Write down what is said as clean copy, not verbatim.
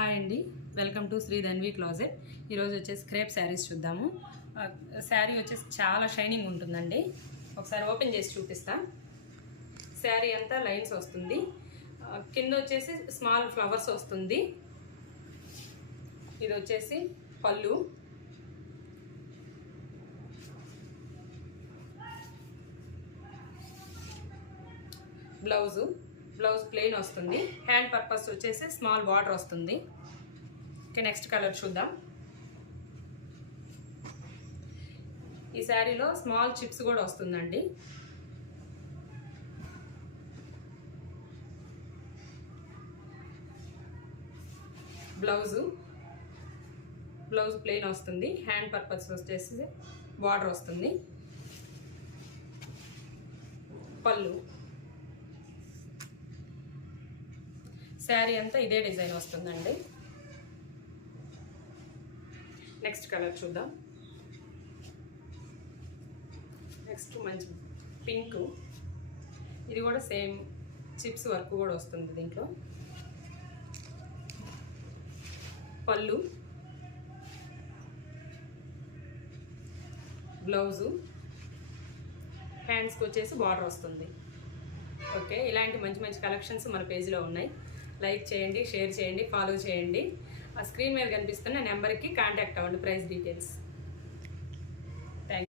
Hi అండి, welcome to Shri Dhanvi closet. ఈరోజు వచ్చేసి క్రేప్ శారీస్ చూద్దాము. శారీ వచ్చేసి చాలా షైనింగ్ ఉంటుందండి. ఒకసారి ఓపెన్ చేసి చూపిస్తా. శారీ అంతా లైన్స్ వస్తుంది, కింద వచ్చేసి స్మాల్ ఫ్లవర్స్ వస్తుంది. ఇది వచ్చేసి పళ్ళు, బ్లౌజ్ ప్లెయిన్ వస్తుంది. హ్యాండ్ పర్పస్ వచ్చేసి స్మాల్ బార్డర్ వస్తుంది. ఓకే, నెక్స్ట్ కలర్ చూద్దాం. ఈ శారీలో స్మాల్ చిప్స్ కూడా వస్తుందండి. బ్లౌజ్ ప్లెయిన్ వస్తుంది. హ్యాండ్ పర్పస్ వచ్చేసి బార్డర్ వస్తుంది. పళ్ళు, శారీ అంతా ఇదే డిజైన్ వస్తుందండి. నెక్స్ట్ కలర్ చూద్దాం. నెక్స్ట్ మంచి పింక్, ఇది కూడా సేమ్ చిప్స్ వర్క్ కూడా వస్తుంది దీంట్లో. పళ్ళు, బ్లౌజు, హ్యాండ్స్కి వచ్చేసి బార్డర్ వస్తుంది. ఓకే, ఇలాంటి మంచి మంచి కలెక్షన్స్ మన పేజీలో ఉన్నాయి. లైక్ చేయండి, షేర్ చేయండి, ఫాలో చేయండి. ఆ స్క్రీన్ మీద కనిపిస్తున్న నెంబర్కి కాంటాక్ట్ అవ్వండి ప్రైస్ డీటెయిల్స్.